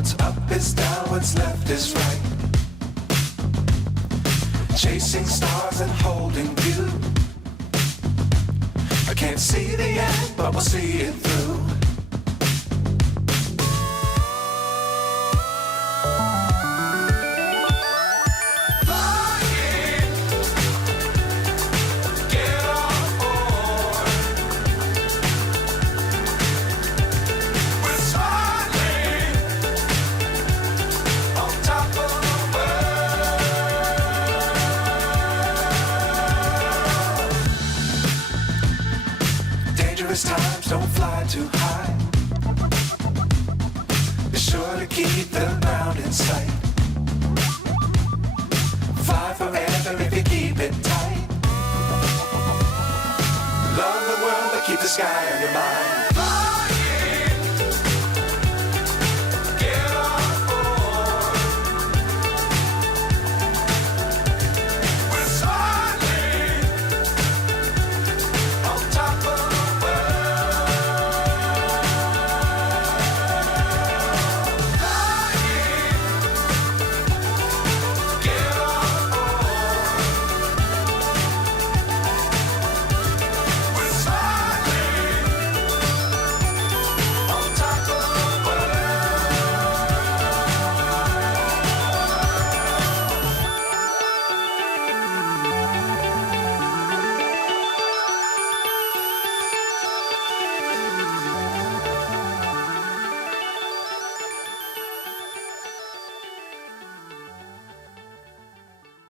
What's up is down, what's left is right. Chasing stars and holding you. I can't see the end, but we'll see it through. Times don't fly too high. Be sure to keep the ground in sight. Fly forever if you keep it tight. Love the world but keep the sky on your mind.